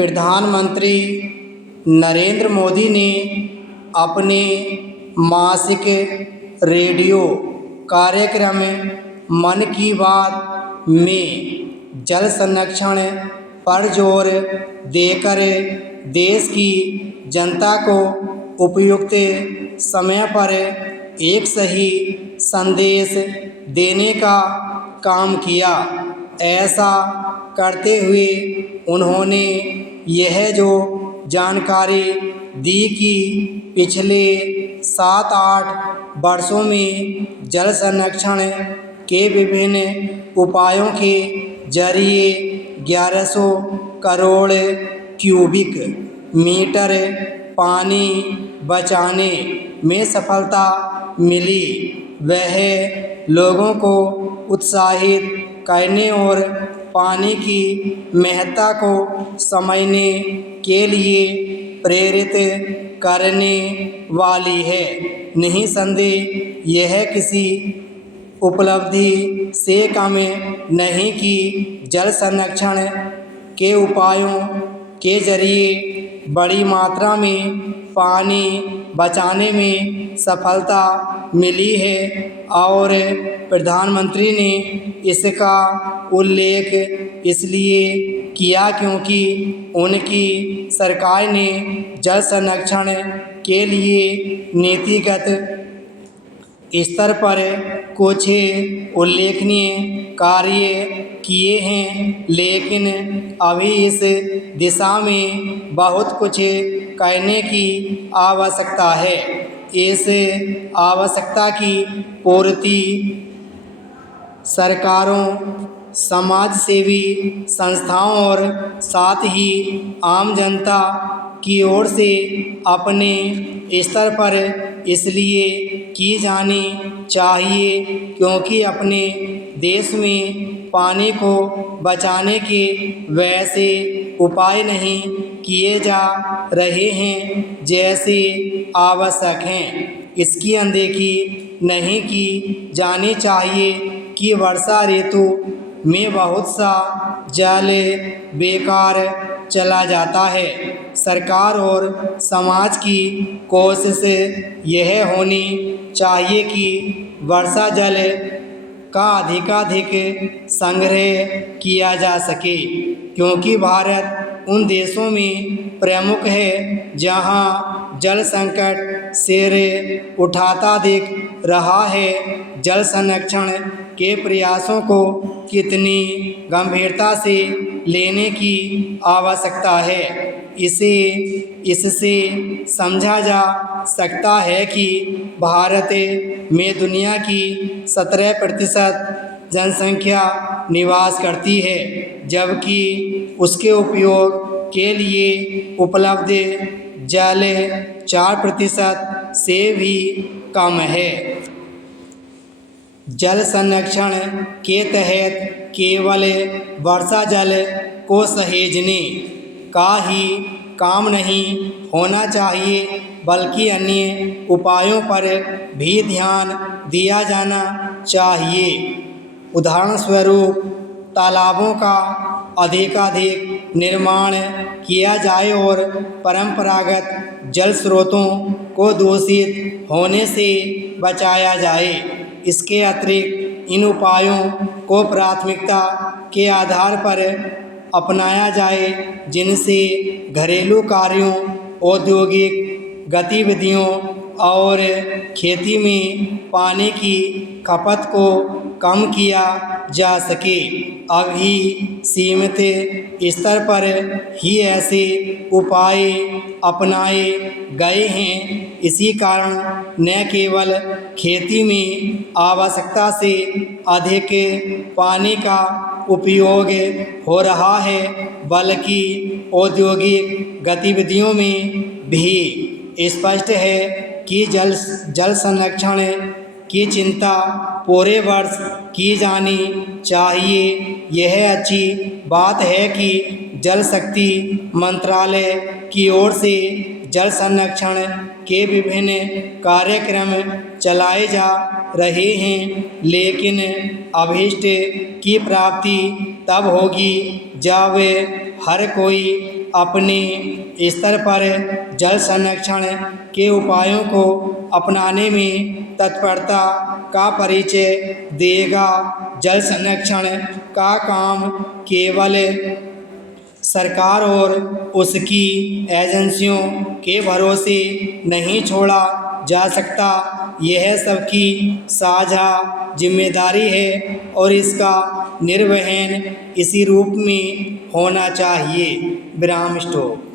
प्रधानमंत्री नरेंद्र मोदी ने अपने मासिक रेडियो कार्यक्रम मन की बात में जल संरक्षण पर जोर देकर देश की जनता को उपयुक्त समय पर एक सही संदेश देने का काम किया। ऐसा करते हुए उन्होंने यह जो जानकारी दी कि पिछले 7-8 वर्षों में जल संरक्षण के विभिन्न उपायों के जरिए 1100 करोड़ क्यूबिक मीटर पानी बचाने में सफलता मिली। वह लोगों को उत्साहित करने और पानी की महत्ता को समझने के लिए प्रेरित करने वाली है। निसंदेह यह किसी उपलब्धि से कम नहीं कि जल संरक्षण के उपायों के जरिए बड़ी मात्रा में पानी बचाने में सफलता मिली है और प्रधानमंत्री ने इसका उल्लेख इसलिए किया क्योंकि उनकी सरकार ने जल संरक्षण के लिए नीतिगत स्तर पर कुछ उल्लेखनीय कार्य किए हैं, लेकिन अभी इस दिशा में बहुत कुछ करने की आवश्यकता है। इस आवश्यकता की पूर्ति सरकारों, समाजसेवी संस्थाओं और साथ ही आम जनता की ओर से अपने स्तर पर इसलिए की जानी चाहिए क्योंकि अपने देश में पानी को बचाने के वैसे उपाय नहीं किए जा रहे हैं जैसे आवश्यक हैं। इसकी अनदेखी नहीं की जानी चाहिए कि वर्षा ऋतु में बहुत सा जल बेकार चला जाता है। सरकार और समाज की कोशिश यह होनी चाहिए कि वर्षा जल का अधिकाधिक संग्रह किया जा सके क्योंकि भारत उन देशों में प्रमुख है जहां जल संकट सिर उठाता दिख रहा है। जल संरक्षण के प्रयासों को कितनी गंभीरता से लेने की आवश्यकता है इससे समझा जा सकता है कि भारत में दुनिया की 17% जनसंख्या निवास करती है जबकि उसके उपयोग के लिए उपलब्ध जल 4% से भी कम है। जल संरक्षण के तहत केवल वर्षा जल को सहेजने का ही काम नहीं होना चाहिए बल्कि अन्य उपायों पर भी ध्यान दिया जाना चाहिए। उदाहरण स्वरूप तालाबों का अधिकाधिक निर्माण किया जाए और परंपरागत जल स्रोतों को दूषित होने से बचाया जाए। इसके अतिरिक्त इन उपायों को प्राथमिकता के आधार पर अपनाया जाए जिनसे घरेलू कार्यों, औद्योगिक गतिविधियों और खेती में पानी की खपत को कम किया जा सके। अभी सीमित स्तर पर ही ऐसे उपाय अपनाए गए हैं। इसी कारण न केवल खेती में आवश्यकता से अधिक पानी का उपयोग हो रहा है बल्कि औद्योगिक गतिविधियों में भी स्पष्ट है कि जल संरक्षण की चिंता पूरे वर्ष की जानी चाहिए। यह अच्छी बात है कि जल शक्ति मंत्रालय की ओर से जल संरक्षण के विभिन्न कार्यक्रम चलाए जा रहे हैं, लेकिन अभीष्ट की प्राप्ति तब होगी जब हर कोई अपने स्तर पर जल संरक्षण के उपायों को अपनाने में तत्परता का परिचय देगा। जल संरक्षण का काम केवल सरकार और उसकी एजेंसियों के भरोसे नहीं छोड़ा जा सकता, यह सबकी साझा जिम्मेदारी है और इसका निर्वहन इसी रूप में होना चाहिए। विराम स्टॉप।